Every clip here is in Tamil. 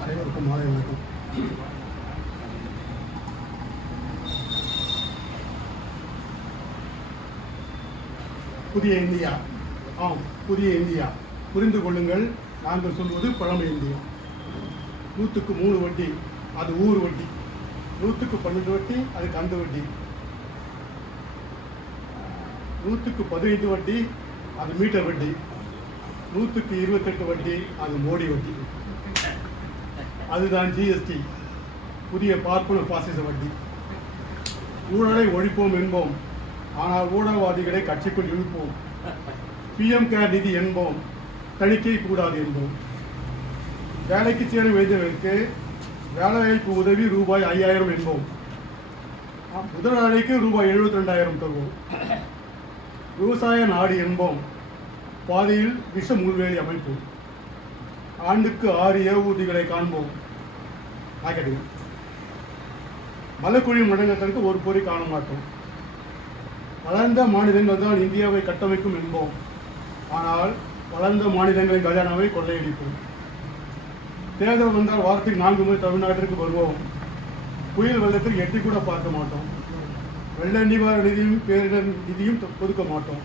அனைவருக்கும் மாலை வணக்கம். புதிய இந்தியா, ஆம் புதிய இந்தியா. புரிந்து கொள்ளுங்கள், நாங்கள் சொல்வது பழமை இந்தியா. 100க்கு 3 வட்டி, அது ஊர் வட்டி. 100க்கு 12 வட்டி, அது கந்து வட்டி. 100க்கு 15 வட்டி, அது மீட்டர் வட்டி. 100க்கு 28 வட்டி, அது மோடி வட்டி. அதுதான் ஜிஎஸ்டி, புதிய பார்ப்பன பாசிச வட்டி. ஊழலை ஒழிப்போம் என்போம், ஆனால் ஊழல்வாதிகளை கட்சிக்குள் இழுப்போம். பிஎம் கேர் நிதி என்போம், தணிக்கை கூடாது என்போம். வேலைக்கு சேரும் வேண்டியவர்களுக்கு வேலைவாய்ப்பு உதவி ரூபாய் 5000 என்போம். முதலாளிக்கு ரூபாய் 72,000 தருவோம். விவசாய நாடு என்போம், பாதையில் விஷ முள்வேலி அமைப்போம். ஆண்டுக்கு 6 ஏவூர்திகளை காண்போம். மலைக்குழி மண்டலத்திற்கு ஒரு பொறி காண மாட்டோம். வளர்ந்த மாநிலங்கள் தான் இந்தியாவை கட்டமைக்கும் என்போம், ஆனால் வளர்ந்த மாநிலங்களின் கஜானாவை கொள்ளையடிப்போம். தேர்தல் வந்தால் வாரத்துக்கு 4 முறை தமிழ்நாட்டிற்கு வருவோம். புயல் வெள்ளத்தில் எட்டி கூட பார்க்க மாட்டோம். வெள்ள நிவாரண நிதியும் பேரிடர் நிதியும் ஒதுக்க மாட்டோம்.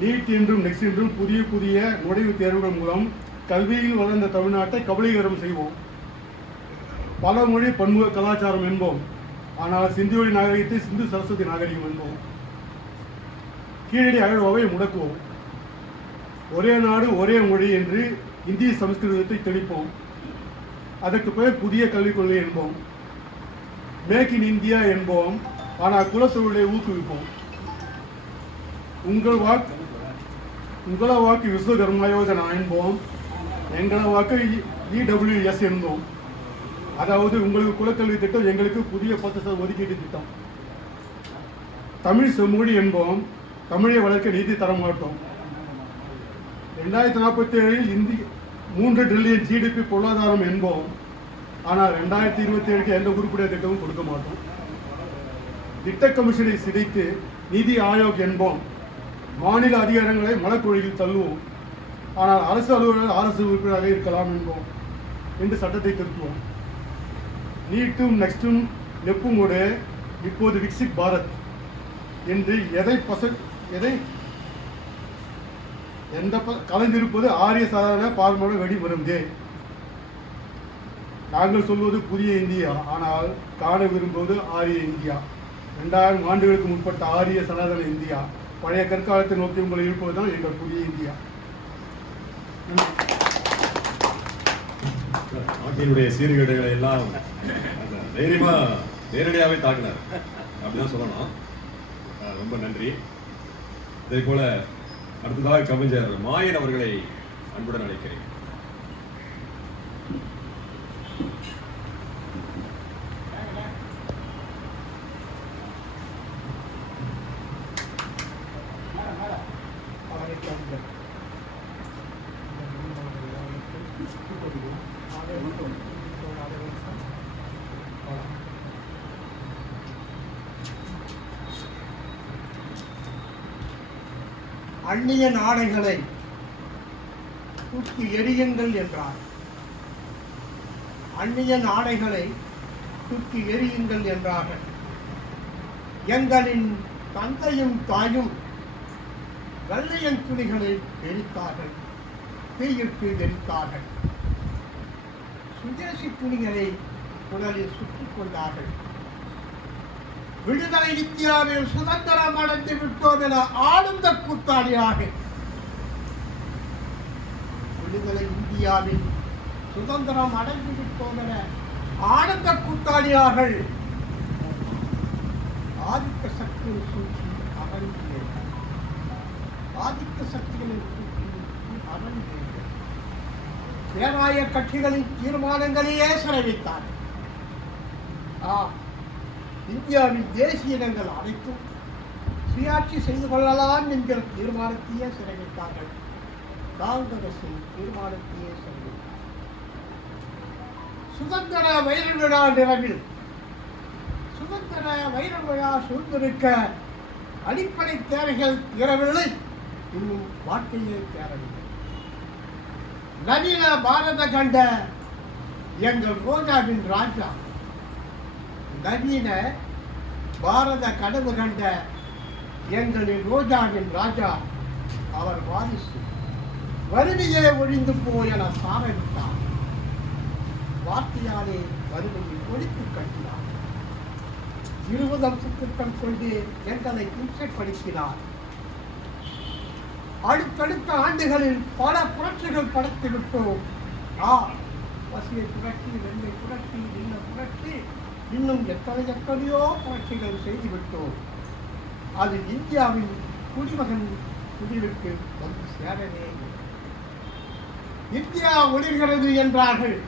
நீட் என்றும் நெக்ஸ்ட் என்றும் புதிய புதிய நுழைவுத் தேர்வுகள் மூலம் கல்வியில் வளர்ந்த தமிழ்நாட்டை கபலீகரம் செய்வோம். பல மொழி பன்முக கலாச்சாரம் என்போம், ஆனால் சிந்துவெளி நாகரிகத்தை சிந்து சரஸ்வதி நாகரிகம் என்போம். கீழடி அகழ்வாவை முடக்குவோம். ஒரே நாடு ஒரே மொழி என்று இந்திய சமஸ்கிருதத்தை தெளிப்போம். அதற்கு பெயர் புதிய கல்விக் கொள்கை என்போம். மேக் இன் இந்தியா என்போம், ஆனால் குலத்தொழிலை ஊக்குவிப்போம். உங்கள வாக்கு விஸ்வகர்மா யோஜனா என்போம், எங்கள வாக்கு இடபிள்யூஎஸ் என்போம். அதாவது உங்களுக்கு குலக்கல்வி திட்டம், எங்களுக்கு புதிய 10% ஒதுக்கீட்டு திட்டம். தமிழ் செம்மொழி என்போம், தமிழை வளர்க்க நிதி தர மாட்டோம். 2047 3 டிரில்லியன் ஜிடிபி பொருளாதாரம் என்போம், ஆனால் 2027க்கு எந்த உருப்படிய திட்டமும் கொடுக்க மாட்டோம். திட்ட கமிஷனை சிதைத்து நிதி ஆயோக் என்போம், மாநில அதிகாரங்களை மலக்குழியில் தள்ளுவோம். ஆனால் அரசு அலுவலர்கள் அரசு உறுப்பினராக இருக்கலாம் என்போம் என்று சட்டத்தை திருத்துவோம். நீட்டும் நெக்ஸ்டும் நெப்பும் கூட இப்போது விக்சித் பாரத் என்று கலந்திருப்பது ஆரிய சாதாரண பார்மோட வெடிமருந்தே. நாங்கள் சொல்வது புதிய இந்தியா, ஆனால் காண விரும்புவது ஆரிய இந்தியா. 2000 ஆண்டுகளுக்கு முற்பட்ட ஆரிய சனாதன இந்தியா. பழைய கற்காலத்தை நோக்கி உங்களை இருப்பதுதான் எங்கள் புதிய இந்தியா. நாட்டினுடைய சீர்கேடுகளை எல்லாம் தைரியமா நேரடியாகவே தாக்கினார் அப்படிதான் சொல்லணும். ரொம்ப நன்றி. இதே போல அடுத்ததாக கவிஞர் மாயன் அவர்களை அன்புடன் அழைக்கிறேன். அந்நிய நாடுகளை தூக்கி எறியுங்கள் என்றார். அந்நிய நாடுகளை தூக்கி எறியுங்கள் என்றார்கள். எங்களின் தந்தையும் தாயும் வெள்ளையன் துணிகளை எரித்தார்கள், தீயிட்டு எரித்தார்கள். சுதேசி துணிகளை உடலில் சுற்றிக் கொண்டார்கள். விடுதலை இந்தியாவில் சுதந்திரம் அடைந்து விட்டோம் என ஆனந்த கூத்தாடியாக, விடுதலை இந்தியாவில் சுதந்திரம் அடைந்து விட்டோம் என ஆனந்த கூத்தாடியார்கள் ஆதிக்க சக்தியின் சூழ்ச்சி அகழ்ந்தது. ஆதிக்க சக்திகளின் சூழ்ச்சி அகழ்ந்தது. சேராய கட்சிகளின் தீர்மானங்களையே சிறைவித்தார்கள். இந்தியாவின் தேசிய இனங்கள் அனைத்தும் சுயாட்சி செய்து கொள்ளலாம் என்கிற தீர்மானத்தையே சிறைவித்தார்கள். காங்கிரசின் தீர்மானத்தையே சிறைவித்தார்கள். சுதந்திர வைர விழா நிறவில் சுதந்திர வைர விழா சூழ்ந்திருக்க அடிப்படை தேவைகள் தீரவில்லை. இன்னும் வாழ்க்கையை தேரவில்லை. நவீன பாரத கண்ட எங்கள் ரோஜாவின் ராஜா, நவீன பாரத கனவு கண்ட எங்களின் ரோஜாவின் ராஜா, அவர் வாரிசு வறுமையே ஒழிந்து போயென சாரவிட்டார். வார்த்தையாலே வறுமையை ஒழித்து கட்டினார். 20 அம்சத்திட்டம் கொண்டு எங்களை இம்சைப்படுத்தினார். அடுத்தடுத்த ஆண்டுகளில் பல புரட்சிகள் படைத்து விட்டோம். பசியை புரட்சி, வெள்ளை புரட்சி, இல்ல புரட்சி, இன்னும் எத்தனையோ புரட்சிகள் செய்துவிட்டோம். அது இந்தியாவின் குடிமகன் குடிலுக்கு வந்து சேரவே இல்லை. இந்தியா ஒளிர்கிறது என்றார்கள்,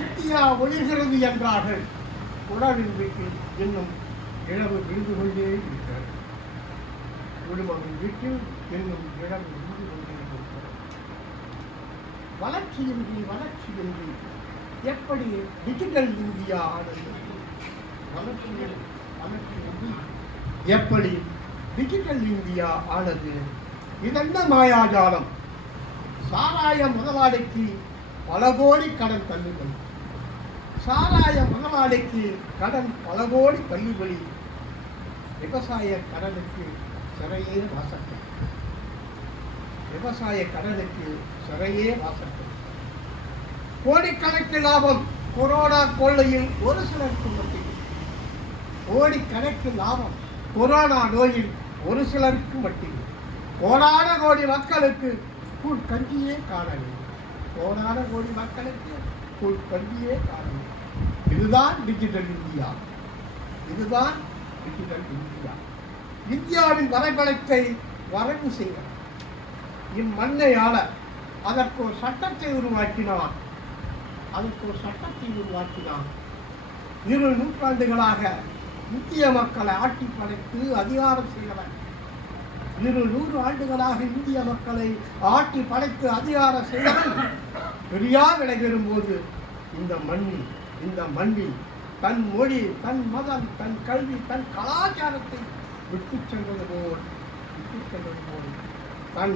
இந்தியா ஒளிர்கிறது என்றார்கள். உணவின் வீட்டில் இன்னும் இழவு விழுந்து கொண்டே இருக்கிறது. குடும்பத்தின் வீட்டில் இன்னும் இழவு விழுந்து கொண்டே இருக்கிறது. வளர்ச்சியின்றி எப்படி டிஜிட்டல் இந்தியா ஆனது? வளர்ச்சியின்றி எப்படி டிஜிட்டல் இந்தியா ஆனது? இதென்ன மாயாஜாலம்? சாராய முதலாளிக்கு பல கோடி கடன் தள்ளுபடி, சாராய முதலாளிக்கு கடன் பல கோடி தள்ளுபடி, விவசாய கடனுக்கு சிறையே வாசட்டம், விவசாய கடனுக்கு சிறையே வாசட்டம். கோடிக்கணக்கில் லாபம் கொரோனா கொள்ளையில் ஒரு சிலருக்கு மட்டும், கோடிக்கணக்கில் லாபம் கொரோனா நோயில் ஒரு சிலருக்கு மட்டும். கோடான கோடி மக்களுக்கு கூழ் கஞ்சியே காணவில்லை. கோடான கோடி மக்களுக்கு கூழ் கஞ்சியே காணவில்லை. இதுதான் டிஜிட்டல் இந்தியா. இதுதான் டிஜிட்டல் இந்தியா. இந்தியாவின் வரைபடத்தை வரைவு செய்கிறார். இம்மண்ணை ஆள அதற்கு ஒரு சட்டத்தை உருவாக்கினான். 2 நூற்றாண்டுகளாக இந்திய மக்களை ஆட்டி படைத்து அதிகாரம் செய்கிறார். 200 ஆண்டுகளாக இந்திய மக்களை ஆட்டி படைத்து அதிகாரம் செய்தவன் பெரியார் விடைபெறும் போது இந்த மண்ணில் தன் மொழி, தன் மதம், தன் கல்வி, தன் கலாச்சாரத்தை விட்டு சென்றது போல் தன்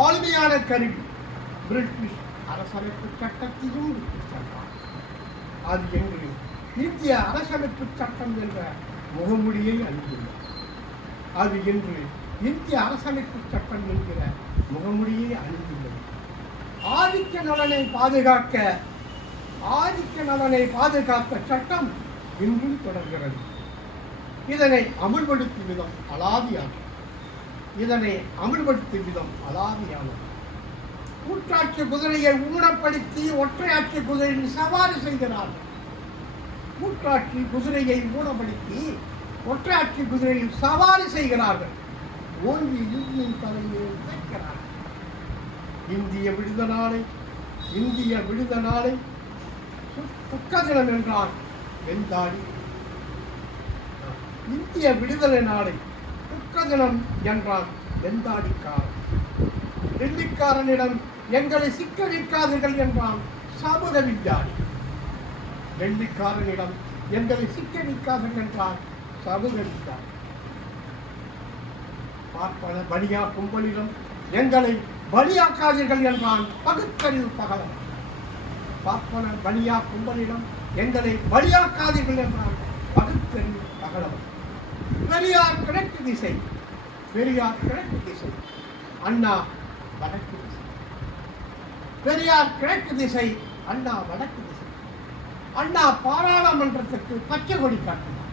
ஆளுமையான கருவி பிரிட்டிஷ் அரசமைப்பு சட்டத்தையும் விட்டு சென்றார். அது என்று இந்திய அரசமைப்பு சட்டம் என்ற முகமூடியை அணிந்துள்ளது. அது என்று இந்திய அரசமைப்பு சட்டம் என்கிற முகமூடியை அணிந்துள்ளது. ஆதிக்க நலனை பாதுகாக்க சட்டம் இன்றும் தொடர்கிறது. இதனை அமுல்படுத்தும் விதம் அலாதியானது. கூட்டாட்சி குதிரையை ஊனப்படுத்தி ஒற்றையாட்சி குதிரையில் சவாரி செய்கிறார்கள். கூட்டாட்சி குதிரையை ஊனப்படுத்தி ஒற்றையாட்சி குதிரையில் சவாரி செய்கிறார்கள். ஓங்கி இந்தியின் தலையை வைக்கிறார்கள். இந்திய விடுத நாளை துக்கதினம் என்றான் வெந்தாடி. இந்திய விடுதலை நாளை துக்கதினம் என்றான் வெந்தாடிக்காரன். டெல்லிக்காரனிடம் எங்களை சிக்கடிக்காதீர்கள் என்றான் சமூக விஞ்ஞானி. டெல்லிக்காரனிடம் எங்களை சிக்கடிக்காதீர்கள் என்றான் சமூக விஞ்ஞானி. பார்ப்பன பலியா கும்பலிடம் எங்களை பலியாக்காதீர்கள் என்றான் பகுத்தறிவு பகலவன். பார்ப்பன பலியா கும்பலிடம் எங்களை பலியாக்காதீர்கள் என்றான் பகுத்தறிவு பகலவன். பெரியார் கிழக்கு திசை, அண்ணா வடக்கு திசை. பெரியார் கிழக்கு திசை, அண்ணா வடக்கு திசை. அண்ணா பாராளுமன்றத்திற்கு பச்சை கொடி காட்டினார்.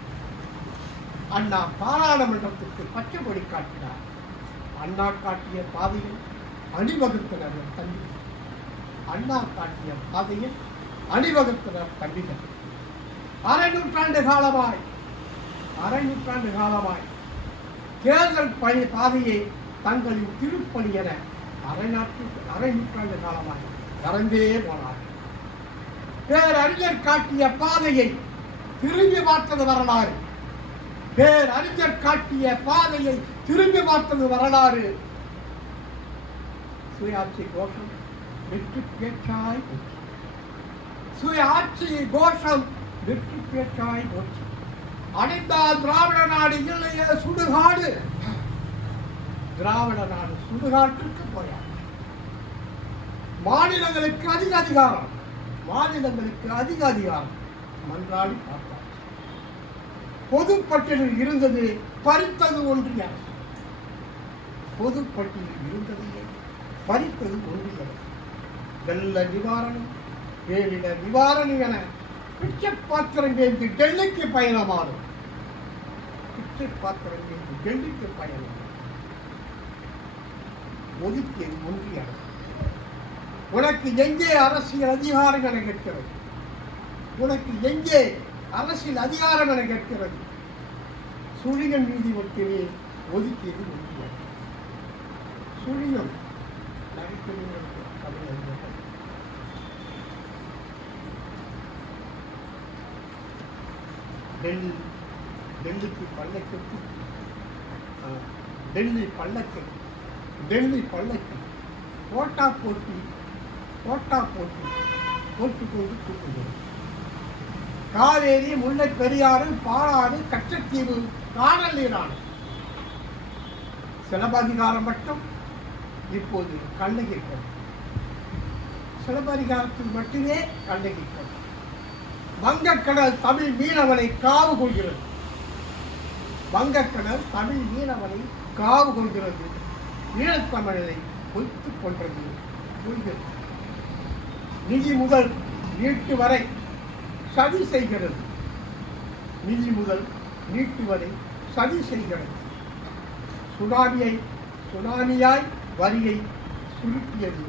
அண்ணா காட்டிய பாதையில் அணிவகுத்தனர் தம்பிகள். அரை நூற்றாண்டு காலமாய் தேர்தல் பாதையை தங்களின் திருப்பணி என அரை நூற்றாண்டு காலமாய் மறந்தே போனார்கள். பேரறிஞர் காட்டிய பாதையை திரும்பி பார்த்தது வரலாறு. சுயாட்சி கோஷம் வெற்றி பேச்சாய் போச்சு. அடைந்தால் திராவிட நாடு இல்லையே சுடுகாடு. திராவிட நாடு சுடுகாட்டிற்கு போயாச்சு. மாநிலங்களுக்கு அதிக அதிகாரம், மாநிலங்களுக்கு அதிக அதிகாரம் மன்றாடி பார்த்தார். பொதுப்பட்டியலில் இருந்தது பறித்தது ஒன்றிய அரசு. பொதுப்பட்டியலில் இருந்ததையே பறித்தது ஒன்றிய அரசு. வெள்ள நிவாரணம், பேரிடர் நிவாரணம் என பிச்சை பாத்திரம் கேட்டு டெல்லிக்கு பயணமாடும். பிச்சை பாத்திரம் கேட்டு டெல்லிக்கு பயணம் ஒதுக்கியது ஒன்றிய அரசு. உனக்கு எங்கே அரசியல் அதிகாரம் என கேட்கிறது? உனக்கு எங்கே அரசியல் அதிகாரம் என கேட்கிறது? சுழியம் நீதி மட்டுமே ஒதுக்கியது ஒன்றிய அரசு. சுழியம் டெல்லிக்கு பள்ளக்கு, டெல்லி பள்ளக்கு, டெல்லி பள்ளக்கு போட்டா போட்டி போட்டுக்கொண்டு தூக்குகிறது. காவேரி, முல்லை பெரியாறு, பாலாறு, கச்சத்தீவு காணல் நீரான சிலப்பதிகாரம் மட்டும் இப்போது கண்ணகிக்கிறது. சிலப்பதிகாரத்தில் மட்டுமே கண்ணகிக்கிறது. வங்கக்கடல் தமிழ் மீனவனை காவு கொள்கிறது. வங்கக்கடல் தமிழ் மீனவனை காவு கொள்கிறது. ஈழத்தமிழனை பொய்த்துக் கொன்றது கொள்கிறது. நிதி முதல் நீட்டு வரை சதி செய்கிறது. நிதி முதல் நீட்டு வரை சதி செய்கிறது. சுனாமியாய் வரியை சுருட்டியது.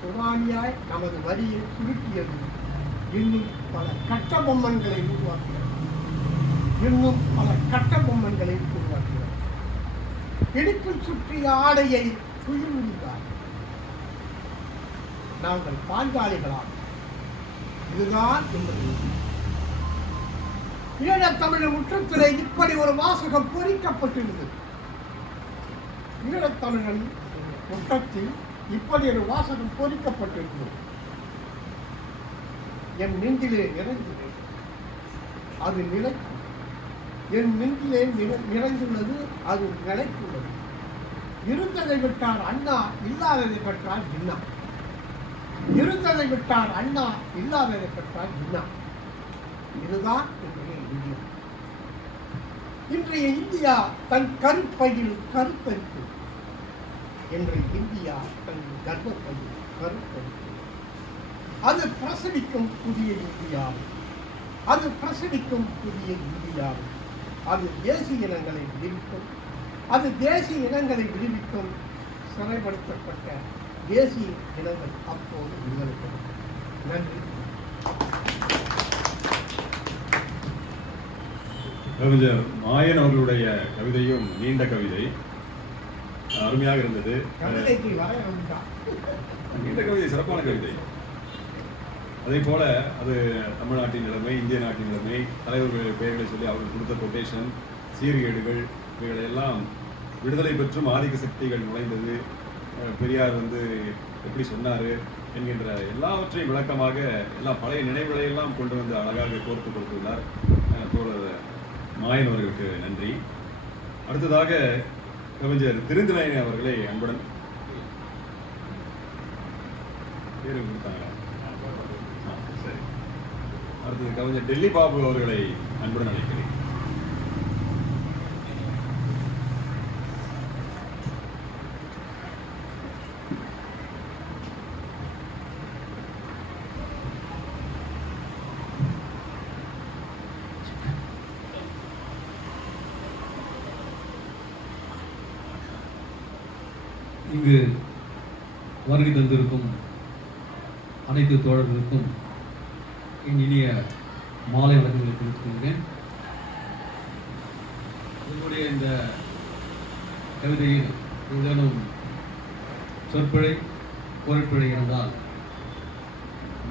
சுனாமியாய் நமது வரியை சுருட்டியது. இன்னும் பல கட்ட பொம்மன்களை உருவாக்குகிறது. இன்னும் பல கட்ட பொம்மன்களை உருவாக்குகிறது. இடுப்பில் சுற்றிய ஆடையை துயிலுகிறார். நாங்கள் பாஞ்சாலிகளாக இதுதான் என்பது. ஈழத்தமிழர் முற்றத்திலே இப்படி ஒரு வாசகம் பொறிக்கப்பட்டிருந்தது. ஈழத்தமிழன் முற்றத்தில் இப்படி ஒரு வாசகம் பொறிக்கப்பட்டிருந்தது. என் நெஞ்சிலே நிறைந்தது, அது நிலைக்கும். என் நெஞ்சிலே நிறைந்துள்ளது, அது நிலைத்துள்ளது. இருந்ததை விட்டார் அண்ணா, இல்லாததை பெற்றார் ஜின்னா. இருந்ததை விட்டார் அண்ணா, இல்லாததை பெற்றார் ஜின்னா. இதுதான் இன்றைய இந்தியா. இன்றைய இந்தியா தன் கருப்பையில் கருத்தரிப்பு. இன்றைய இந்தியா தன் கர்ப்பப்பையில் கருத்தரிப்பு. அது பிரசவிக்கும் புதிய இந்தியாவை. அது பிரசவிக்கும் புதிய இந்தியாவை. அது தேசிய இனங்களை விடுவிக்கும். அது தேசிய இனங்களை விடுவிக்கும். சிறைப்படுத்தப்பட்ட தேசிய இனங்கள் அப்போது விடுதலைப்படும். நன்றி. கவிஞர் மாயன் அவர்களுடைய கவிதையும் நீண்ட கவிதை அருமையாக இருந்தது. நீண்ட கவிதை சிறப்பான கவிதை. அதே போல அது தமிழ்நாட்டின் நிலைமை, இந்திய நாட்டின் நிலைமை, தலைவர்களுடைய பெயர்களை சொல்லி அவர்கள் கொடுத்த கொட்டேஷன், சீர்கேடுகள், இவைகளை எல்லாம் விடுதலை பெற்றும் ஆதிக்க சக்திகள் நுழைந்தது, பெரியார் எப்படி சொன்னார் என்கின்ற எல்லாவற்றையும் விளக்கமாக எல்லா பழைய நினைவுகளை எல்லாம் கொண்டு வந்து அழகாக கோர்த்து கொடுத்துள்ளார் தோழர் மாயன் அவர்களுக்கு நன்றி. அடுத்ததாக கவிஞர் திருந்திலையனி அவர்களை அன்புடன் பேரு கொடுத்தாங்க. சரி, அடுத்தது கவிஞர் டெல்லி பாபு அவர்களை அன்புடன் அழைக்கிறேன். இங்கு வருகை தந்திருக்கும் அனைத்து தோழர்களுக்கும் என் இனிய மாலை வணக்கங்களை தெரிவித்துக்கொள்கிறேன். உங்களுடைய இந்த கவிதையில் ஏதேனும் சொற்பிழை, பொருட்பிழை இருந்தால்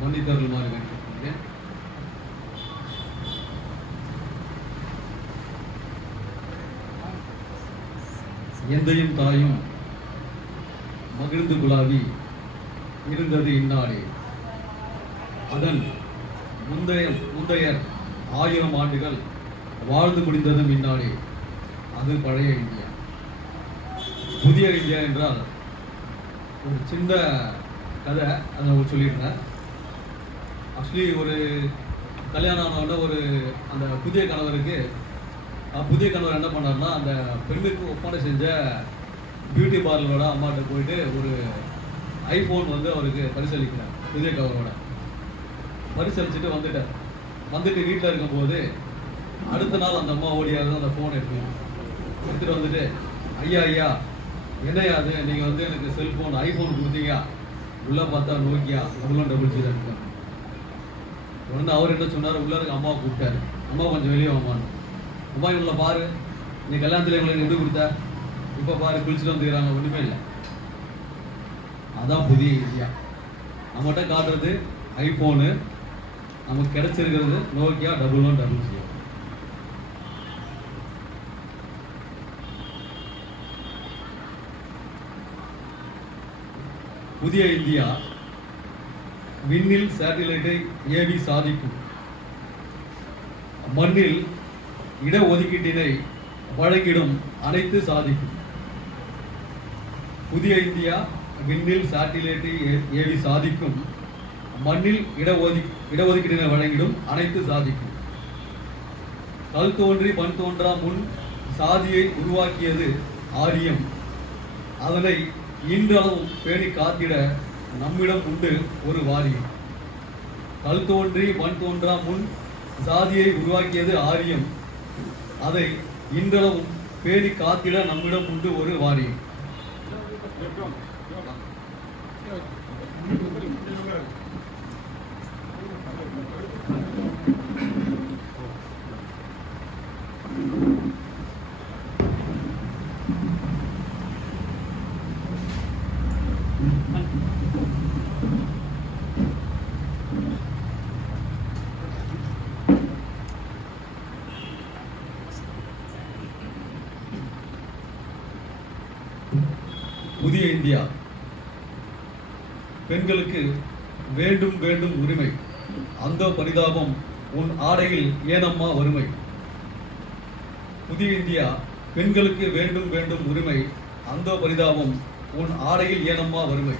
மன்னித்தருளுமாறு கேட்டுக்கொள்கிறேன். எந்தையும் தாயும் மகிழ்ந்து குலாவி இருந்தது இந்நாடே. அதன் முந்தையர் 1000 ஆண்டுகள் வாழ்ந்து முடிந்ததும் இந்நாடே. அது பழைய இந்தியா. புதிய இந்தியா என்றால் ஒரு சின்ன கதை அதை உங்களுக்கு சொல்லியிருந்தேன். ஆக்சுவலி ஒரு கல்யாணம் ஆனவுடனே அந்த புதிய கணவர் என்ன பண்ணார்னா, அந்த பெண்ணுக்கு ஒப்பனை செஞ்ச பியூட்டி பார்லரோட அம்மாட்ட போயிட்டு ஒரு ஐஃபோன் அவருக்கு பரிசளிக்கிறார். புதிய கணவரோட பரிசளிச்சுட்டு வந்துட்டு வீட்டில் இருக்கும்போது அடுத்த நாள் அந்த அம்மா ஓடியாவது அந்த ஃபோன் எடுத்துகிட்டு வந்துட்டு, ஐயா என்னையா அது, நீங்கள் எனக்கு செல்ஃபோன் ஐஃபோன் கொடுத்தீங்க, உள்ளே பார்த்தா நோக்கியா 1100 இருக்கு. உடனே அவர் என்ன சொன்னார், உள்ளே இருக்க அம்மாவை கூப்பிட்டாரு. அம்மா கொஞ்சம் வெளியே வாமான்னு. அம்மா இவங்களை பாரு, நீ கல்யாணத்தில் இவங்களுக்கு எப்படி கொடுத்த, இப்போ பாரு குளிச்சுட்டு வந்துக்கிறாங்க, ஒன்றுமே இல்லை. அதான் புதிய இந்தியா. நம்மகிட்ட காட்டுறது ஐஃபோனு, நமக்கு கிடைச்சிருக்கிறது நோக்கியா 1100. புதிய இந்தியா விண்ணில் சேட்டலைட்டை ஏவி சாதிக்கும், மண்ணில் இடஒதுக்கீட்டினை வழங்கிடும் அனைத்து சாதிக்கும். புதிய இந்தியா விண்ணில் சேட்டலைட்டை ஏவி சாதிக்கும், மண்ணில் இடஒதுக்கீட்டினை வழங்கிடும் அனைத்து சாதிக்கும். கல் தோன்றி மண் தோன்றா முன் சாதியை உருவாக்கியது ஆரியம், அதனை இன்றளவும் பேணி காத்திட நம்மிடம் உண்டு ஒரு வாரியம். கல் தோன்றி மண் தோன்றா முன் சாதியை உருவாக்கியது ஆரியம், அதை இன்றளவும் பேணி காத்திட நம்மிடம் உண்டு ஒரு வாரியம். புதிய இந்தியா பெண்களுக்கு வேண்டும் வேண்டும் உரிமை, அந்த பரிதாபம் உன் ஆடையில் ஏனம்மா வறுமை. புதிய இந்தியா பெண்களுக்கு வேண்டும் வேண்டும் உரிமை, அந்த பரிதாபம் உன் ஆடையில் ஏனம்மா வறுமை.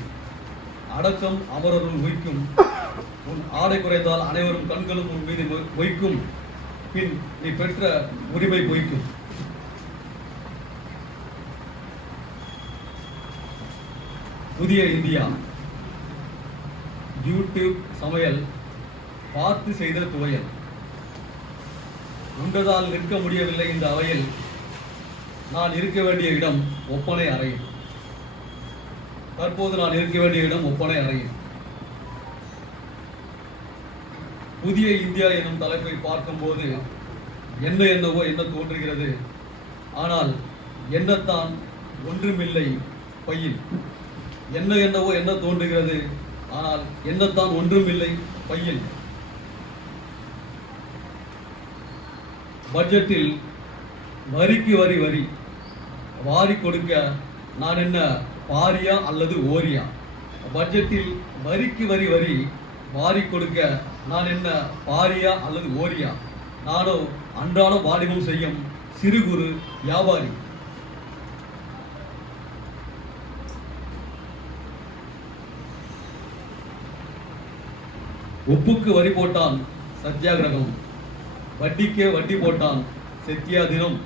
அடக்கம் அமரருள் உய்க்கும், உன் ஆடை குறைத்தால் அனைவரும் கண்களும் உன் மீது பொய்க்கும், பின் நீ பெற்ற உரிமை பொய்க்கும். புதிய இந்தியா யூடியூப் சமையல் பார்த்து செய்த துவையல், உண்டதால் நிற்க முடியவில்லை இந்த அவையில், நான் இருக்க வேண்டிய இடம் ஒப்பனை அறையில். தற்போது நான் இருக்க வேண்டிய இடம் ஒப்பனை அறையில். புதிய இந்தியா எனும் தலைப்பை பார்க்கும்போது என்னவோ என்ன தோன்றுகிறது, ஆனால் என்னத்தான் ஒன்றுமில்லை பையில். என்னவோ என்ன தோன்றுகிறது, ஆனால் என்னத்தான் ஒன்றுமில்லை பையில். பட்ஜெட்டில் வரிக்கு வரி வாரி கொடுக்க நான் என்ன பாரியா அல்லது ஓரியா. பட்ஜெட்டில் வரிக்கு வரி வாரி கொடுக்க நான் என்ன பாரியா அல்லது ஓரியா. நானோ அன்றாடம் வாணிபம் செய்யும் சிறு குறு வியாபாரி. உப்புக்கு வரி போட்டான் சத்தியாகிரகம், வட்டிக்கே வட்டி போட்டான் செத்தியா தினம்.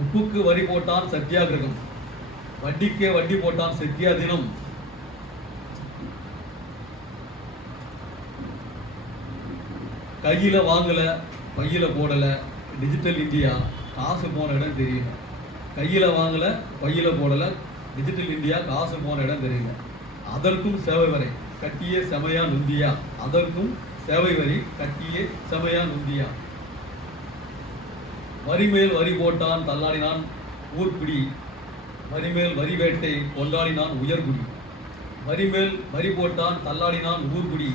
உப்புக்கு வரி போட்டான் சத்தியாகிரகம், வட்டிக்கே வட்டி போட்டான் செத்தியா தினம். கையில வாங்கல பையில போடல, டிஜிட்டல் இந்தியா காசு போன இடம் தெரியல. கையில வாங்கல பையில போடல, டிஜிட்டல் இந்தியா காசு போன இடம் தெரியல. அதற்கும் சேவை வரை கட்டிய செமையா நுந்தியா, அதற்கும் சேவை வரி கட்டிய செமையா நுந்தியா. வரிமேல் வரி போட்டான் தள்ளாடினான் ஊர்பிடி, வரிமேல் வரி வேட்டை கொண்டாடினான் உயர்குடி. வரிமேல் வரி போட்டான் தள்ளாடினான் ஊர்குடி,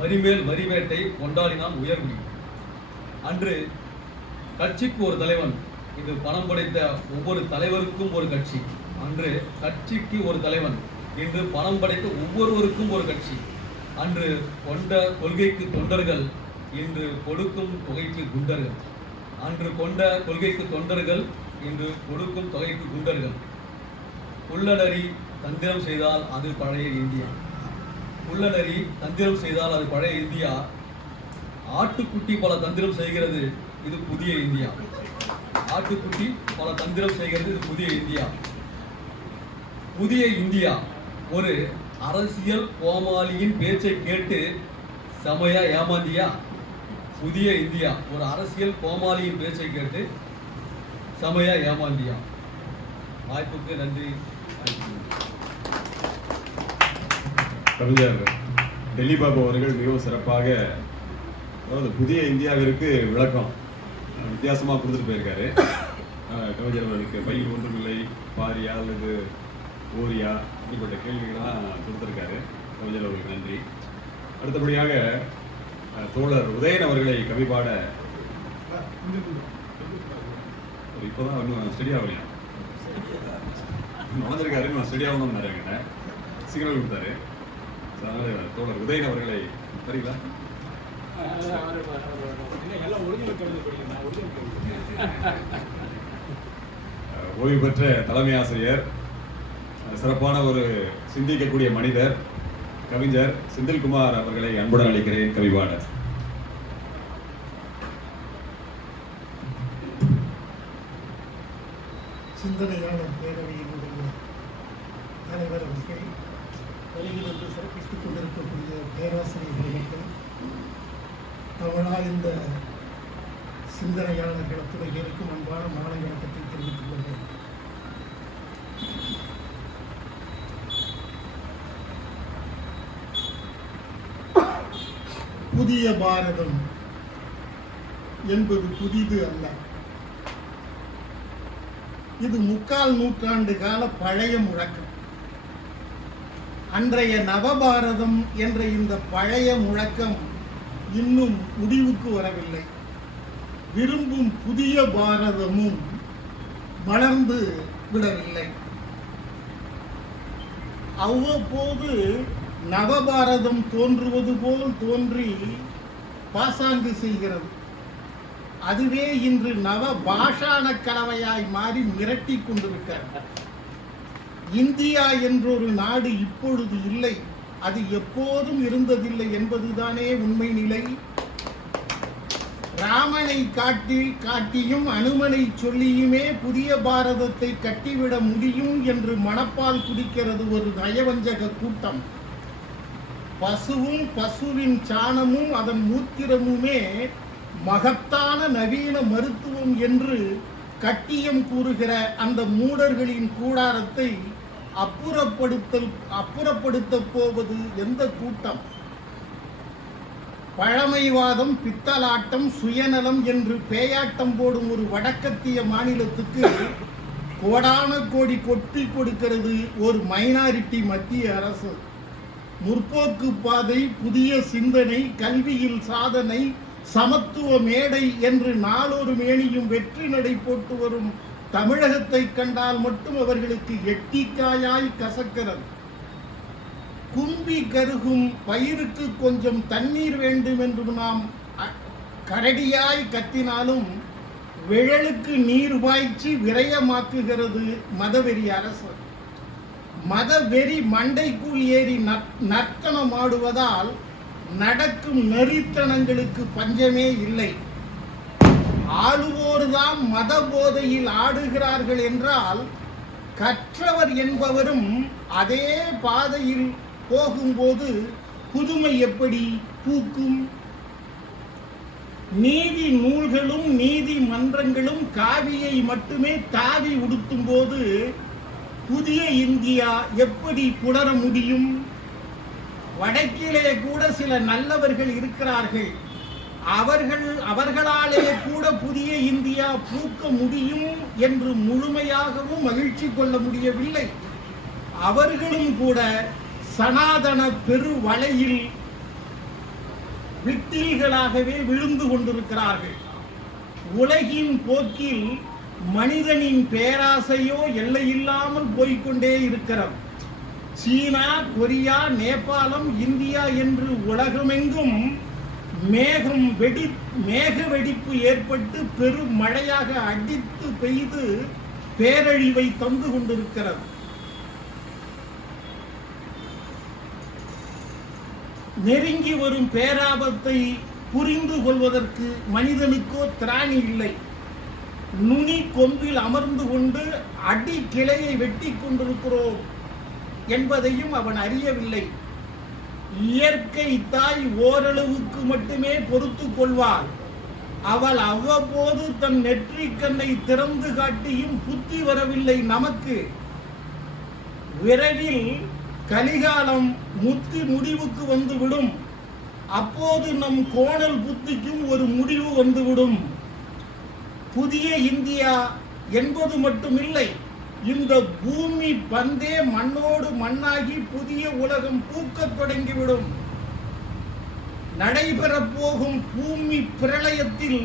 வரிமேல் வரி வேட்டை கொண்டாடினான் உயர்குடி. அன்று கட்சிக்கு ஒரு தலைவன், இது பணம் படைத்த ஒவ்வொரு தலைவருக்கும் ஒரு கட்சி. அன்று கட்சிக்கு ஒரு தலைவன், இன்று பணம் படைத்த ஒவ்வொருவருக்கும் ஒரு கட்சி. அன்று கொண்ட கொள்கைக்கு தொண்டர்கள், இன்று கொடுக்கும் தொகைக்கு குண்டர்கள். அன்று கொண்ட கொள்கைக்கு தொண்டர்கள், இன்று கொடுக்கும் தொகைக்கு குண்டர்கள். உள்ளனரி தந்திரம் செய்தால் அது பழைய இந்தியா. உள்ளனரி தந்திரம் செய்தால் அது பழைய இந்தியா. ஆட்டுக்குட்டி பல தந்திரம் செய்கிறது, இது புதிய இந்தியா. ஆட்டுக்குட்டி பல தந்திரம் செய்கிறது, இது புதிய இந்தியா. புதிய இந்தியா ஒரு அரசியல் கோமாளியின் பேச்சை கேட்டு செமையா ஏமாந்தியா? புதிய இந்தியா ஒரு அரசியல் கோமாளியின் பேச்சை கேட்டு செமையா ஏமாந்தியா? வாய்ப்புக்கு நன்றி. கவிஞர் டெல்லி பாபு அவர்கள் மிகவும் சிறப்பாக, அதாவது புதிய இந்தியாவிற்கு விளக்கம் வித்தியாசமாக கொடுத்துட்டு போயிருக்காரு. கவிஞர் அவர்களுக்கு பயில் ஒன்றுமில்லை, பாரியா அல்லது ஓரியா இப்படிப்பட்ட கேள்விகள்லாம் கொடுத்துருக்காரு. கவிஞர் அவர்களுக்கு நன்றி. அடுத்தபடியாக தோழர் உதயன் அவர்களை கவி பாட இப்போதான் இன்னும் ஸ்டடி ஆகலையா, நுழைஞ்சிருக்காரு, இன்னும் ஸ்டடி ஆகணும்னு நிறைய சிக்னல் கொடுத்தாரு. அதனால தோழர் உதயன் அவர்களை சரிங்களா? ஓய்வு பெற்ற தலைமை ஆசிரியர், சிறப்பான ஒரு சிந்திக்கக்கூடிய மனிதர், கவிஞர் செந்தில்குமார் அவர்களை அன்புடன் அளிக்கிறேன் கவிபாட. சிந்தனையாளர் பேரவையினுடைய தலைவர் அவர்கள், வருகிறது சிறப்பித்துக் கொண்டிருக்கக்கூடிய பேராசிரியர் மக்கள், அவனால் இந்த சிந்தனையாளர்கள் அத்துறை இருக்கும் அன்பான மாலை வணக்கத்தை தெரிவித்துக் கொள்கிறேன். புதிய பாரதம் என்பது புதிது அல்ல. இது 3/4 நூற்றாண்டு கால பழைய முழக்கம். அன்றைய நவபாரதம் என்ற இந்த பழைய முழக்கம் இன்னும் முடிவுக்கு வரவில்லை. விரும்பும் புதிய பாரதமும் வளர்ந்து விடவில்லை. அவ்வப்போது நவபாரதம் தோன்றுவது போல் தோன்றி பாசாங்கு செய்கிறது. அதுவே இன்று நவ பாஷாண கலவையாய் மாறி மிரட்டி கொண்டு விட்டார். இந்தியா என்றொரு நாடு இப்பொழுது இல்லை, அது எப்போதும் இருந்ததில்லை என்பதுதானே உண்மை நிலை. ராமனை காட்டியும் அனுமனை சொல்லியுமே புதிய பாரதத்தை கட்டிவிட முடியும் என்று மனப்பால் குடிக்கிறது ஒரு நயவஞ்சக கூட்டம். பசுவும் பசுவின் சாணமும் அதன் மூத்திரமுமே மகத்தான நவீன மருத்துவம் என்று கட்டியம் கூறுகிற அந்த மூடர்களின் கூடாரத்தை அப்புறப்படுத்த போவது எந்த கூட்டம்? பழமைவாதம், பித்தலாட்டம், சுயநலம் என்று பேயாட்டம் போடும் ஒரு வடக்கத்திய மாநிலத்துக்கு கோடான கோடி கொட்டி கொடுக்கிறது ஒரு மைனாரிட்டி மத்திய அரசு. முற்போக்கு பாதை, புதிய சிந்தனை, கல்வியில் சாதனை, சமத்துவ மேடை என்று நாளொரு மேனியும் வெற்றி நடை போட்டு வரும் தமிழகத்தை கண்டால் மட்டும் அவர்களுக்கு எட்டிக்காயாய் கசக்கிறது. கும்பி கருகும் பயிருக்கு கொஞ்சம் தண்ணீர் வேண்டும் என்று நாம் கரடியாய் கத்தினாலும் விழலுக்கு நீர் பாய்ச்சி விரயமாக்குகிறது மதவெறி அரசு. மதவெறி மண்டைக்குள் ஏறி நர்த்தனம் ஆடுவதால் நடக்கும் நெறித்தனங்களுக்கு பஞ்சமே இல்லை. ஆளுவோர்தான் மத போதையில் ஆடுகிறார்கள் என்றால் கற்றவர் என்பவரும் அதே பாதையில் போகும்போது புதுமை எப்படி பூக்கும்? நீதி நூல்களும் நீதிமன்றங்களும் காவியை மட்டுமே தாவி உடுத்தும் போது புதிய இந்தியா எப்படி புலர முடியும்? வடக்கிலே கூட சில நல்லவர்கள் இருக்கிறார்கள். அவர்களாலே கூட புதிய இந்தியா பூக்க முடியும் என்று முழுமையாகவும் மகிழ்ச்சி கொள்ள முடியவில்லை. அவர்களும் கூட சனாதன பெரு வலையில் விட்டில்களாகவே விழுந்து கொண்டிருக்கிறார்கள். உலகின் போக்கில் மனிதனின் பேராசையோ எல்லையில்லாமல் போய்கொண்டே இருக்கிறது. சீனா, கொரியா, நேபாளம், இந்தியா என்று உலகமெங்கும் மேக வெடிப்பு ஏற்பட்டு பெரும் மழையாக அடித்து பெய்து பேரழிவை தந்து கொண்டிருக்கிறது. நெருங்கி வரும் பேராபத்தை புரிந்து கொள்வதற்கு மனிதனுக்கோ திராணி இல்லை. நுனி கொம்பில் அமர்ந்து கொண்டு அடி கிளையை வெட்டி கொண்டிருக்கிறோம் என்பதையும் அவன் அறியவில்லை. இயற்கை தாய் ஓரளவுக்கு மட்டுமே பொறுத்து கொள்வாள். அவள் அவ்வப்போது தன் நெற்றிக்கண்ணை திறந்து காட்டியும் புத்தி வரவில்லை நமக்கு. விரைவில் கலிகாலம் முத்தி முடிவுக்கு வந்துவிடும். அப்போது நம் கோணல் புத்திக்கும் ஒரு முடிவு வந்துவிடும். புதிய இந்தியா என்பது மட்டுமில்லை, இந்த பூமி பந்தே மண்ணோடு மண்ணாகி புதிய உலகம் பூக்கத் தொடங்கிவிடும். நடைபெறப் போகும் பூமி பிரளயத்தில்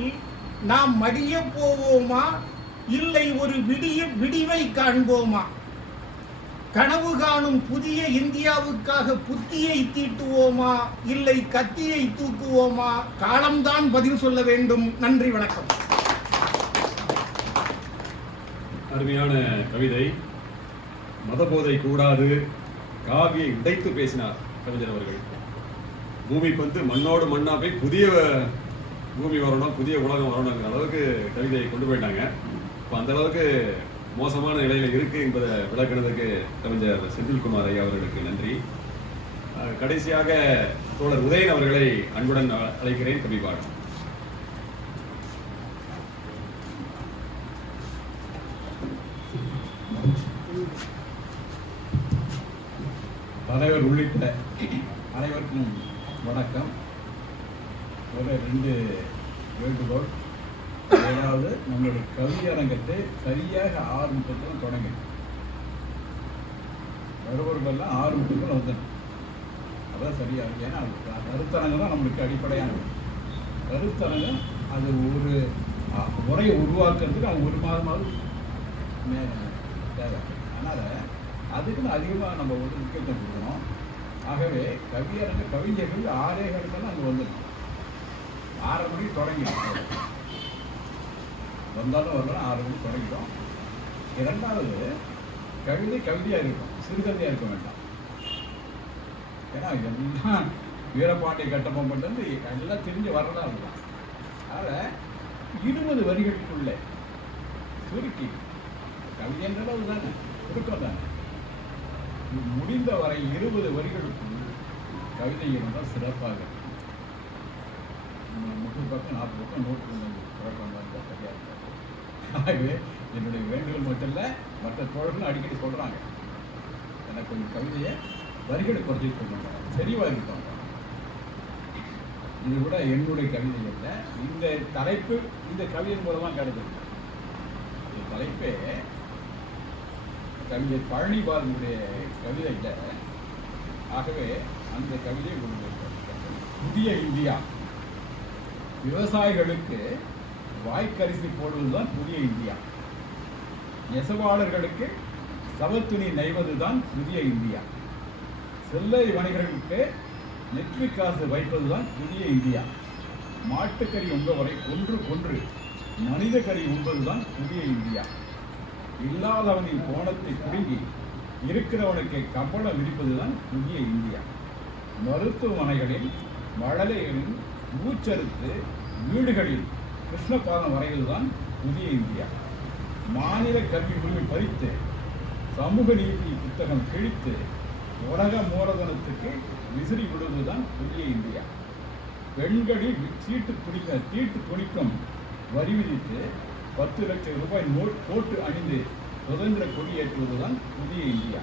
நாம் மடிய போவோமா, இல்லை ஒரு விடிவை காண்போமா? கனவு காணும் புதிய இந்தியாவுக்காக புத்தியை தீட்டுவோமா, இல்லை கத்தியை தூக்குவோமா? காலம்தான் பதில் சொல்ல வேண்டும். நன்றி, வணக்கம். அருமையான கவிதை. மதபோதை கூடாது, காவியை உடைத்து பேசினார் கவிஞர் அவர்கள். பூமிக்கு வந்து மண்ணோடு மண்ணா போய் புதிய பூமி வரணும், புதிய உலகம் வரணுங்கிற அளவுக்கு கவிதையை கொண்டு போயிட்டாங்க. இப்போ அந்த அளவுக்கு மோசமான நிலையில இருக்கு என்பதை விளக்குறதுக்கு கவிஞர் செந்தில்குமார் ஐயா அவர்களுக்கு நன்றி. கடைசியாக தோழர் உதயன் அவர்களை அன்புடன் அழைக்கிறேன். கவி பாடம். தலைவர் உள்ளிட்ட அனைவருக்கும் வணக்கம். ஒரு 2 வேண்டுகோள். ஏதாவது நம்மளுடைய கவியரங்கத்தை சரியாக 6 நிமிஷத்துல தொடங்கி வருபவர்கள்லாம் 6 நிமிஷத்துல வந்துடும். அதான் சரியாக. ஏன்னா கருத்தரங்கம் தான் நம்மளுக்கு அடிப்படையானது. கருத்தரங்கம் அது ஒரு முறையை உருவாக்குறதுக்கு அவங்க 1 மாதமாவது தேவை. அதனால் அதுக்குன்னு அதிகமாக நம்ம வந்து முக்கியத்துவம் கொடுக்கணும். ஆகவே கவியரங்க கவிஞர்கள் 6:15 அங்கே வந்துடும். 6:30 மணிக்கு தொடங்கிடும். வந்தாலும் வரலாம் 6 மணிக்கு தொடங்கிடும். 2வது கவிதை கவிதையாக இருக்கும், சிறுகதையாக இருக்க வேண்டாம். ஏன்னா எல்லாம் வீரபாண்டிய கட்டபொம்மன் பண்ணது எல்லாம் தெரிஞ்சு வரலாம் இருக்கலாம். அதனால் 20 வரிகளுக்குள்ளே சுருக்கி கவிதைன்றளவு தானே, சுருக்கம் தானே, முடிந்த வரை 20 வரிகளுக்குள் கவிதை இருந்தால் சிறப்பாக இருக்கும். 30 பக்கம் 40 பக்கம் நோட்டு குழப்பம் தான் சரியாக இருக்காது. ஆகவே என்னுடைய வேண்டுகோள் மட்டும் இல்லை, மற்ற தோழர்களும் அடிக்கடி சொல்கிறாங்க, எனக்கு கொஞ்சம் கவிதையை வரிகளை குறைச்சி சொல்லுங்க, தெளிவாக இருக்கட்டும். இது கூட என்னுடைய கவிதை இல்லை, இந்த தலைப்பு இந்த கவிதையின் மூலமாக கிடைக்கிறது. இந்த தலைப்பே கவிஞர் பழனி பாரதியுடைய கவிதை இல்லை. ஆகவே அந்த கவிதை புதிய இந்தியா. விவசாயிகளுக்கு வாய்க்கரிசி போடுவதுதான் புதிய இந்தியா. நெசவாளர்களுக்கு சவத்துணி நெய்வதுதான் புதிய இந்தியா. செல்லை வணிகர்களுக்கு நெற்றி காசு வைப்பதுதான் புதிய இந்தியா. மாட்டுக்கறி உண்பவரை கொன்று மனித கறி உண்பதுதான் புதிய இந்தியா. இல்லாதவனின் கோணத்தை பிடுங்கி இருக்கிறவனுக்கு கம்பளம் விரிப்பதுதான் புதிய இந்தியா. மருத்துவமனைகளில் மழலைகளின் மூச்சறுத்து வீடுகளில் கிருஷ்ணபாதம் வரைவதுதான் புதிய இந்தியா. மாநில கல்வி உரிமை பறித்து சமூக நீதி புத்தகம் கிழித்து உலக மூலதனத்துக்கு விசிறி விடுவதுதான் புதிய இந்தியா. பெண்களில் தீட்டு துணிக்கும் வரி விதித்து 10 லட்சம் ரூபாய் நோட் போட்டு அணிந்து சுதந்திர கொடியேற்றுவதுதான் புதிய இந்தியா.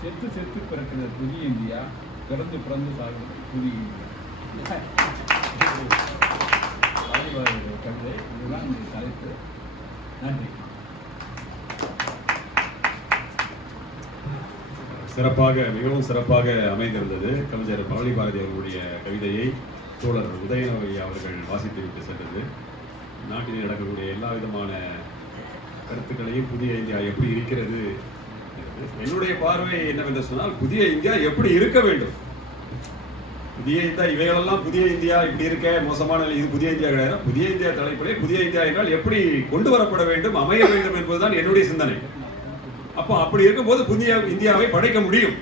செத்து பிறக்கிறது புதிய இந்தியா, பிறந்து சாகுவது புதிய இந்தியா. கவிதை இதுதான் இந்த தலைப்பு. நன்றி. மிகவும் சிறப்பாக அமைந்திருந்தது. கவிஞர் பழனி பாரதி அவர்களுடைய கவிதையை தோழர் உதயன் அவர்கள் வாசித்துவிட்டு சென்றது. நாட்டில் நடக்கக்கூடிய எல்லா விதமான கருத்துக்களையும் புதிய இந்தியா எப்படி இருக்கிறது, என்னுடைய பார்வை என்னவென்று சொன்னால், புதிய இந்தியா எப்படி இருக்க வேண்டும். புதிய இந்தியா இவைகளெல்லாம் புதிய இந்தியா இப்படி இருக்க மோசமான இது புதிய இந்தியா கிடையாது. புதிய இந்தியா தலைப்பிலே புதிய இந்தியா என்றால் எப்படி கொண்டு வரப்பட வேண்டும், அமைய வேண்டும் என்பதுதான் என்னுடைய சிந்தனை. அப்போ அப்படி இருக்கும்போது புதிய இந்தியாவை படைக்க முடியும்.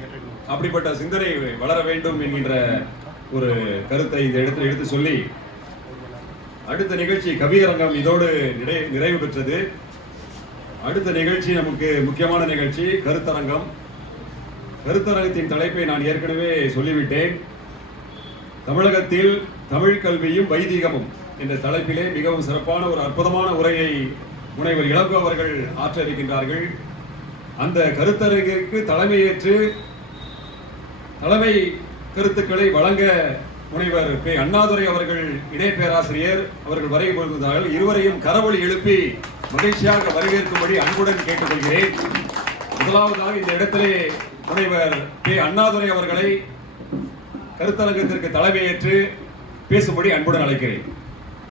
அப்படிப்பட்ட சிந்தனை வளர வேண்டும் என்கின்ற ஒரு கருத்தை இந்த இடத்துல எடுத்து சொல்லி அடுத்த நிகழ்ச்சி கவியரங்கம் இதோடு நிறைவு பெற்றது. அடுத்த நிகழ்ச்சி நமக்கு முக்கியமான நிகழ்ச்சி கருத்தரங்கம். கருத்தரங்கத்தின் தலைப்பை நான் ஏற்கனவே சொல்லிவிட்டேன். தமிழகத்தில் தமிழ் கல்வியும் வைதிகமும் என்ற தலைப்பிலே மிகவும் சிறப்பான ஒரு அற்புதமான உரையை முனைவர் இளங்கோ அவர்கள் ஆற்ற இருக்கின்றார்கள். அந்த கருத்தரங்கிற்கு தலைமையேற்று தலைமை கருத்துக்களை வழங்க முனைவர் பே. அண்ணாதுரை அவர்கள் இணை பேராசிரியர் அவர்கள் வருகை புரிந்தார்கள். இருவரையும் கரவொலி எழுப்பி மகிழ்ச்சியாக வரவேற்கும்படி அன்புடன் கேட்டுக்கொள்கிறேன். முதலாவதாக இந்த இடத்திலே முனைவர் பே. அண்ணாதுரை அவர்களை கருத்தரங்கத்திற்கு தலைமையேற்று பேசும்படி அன்புடன் அழைக்கிறேன்.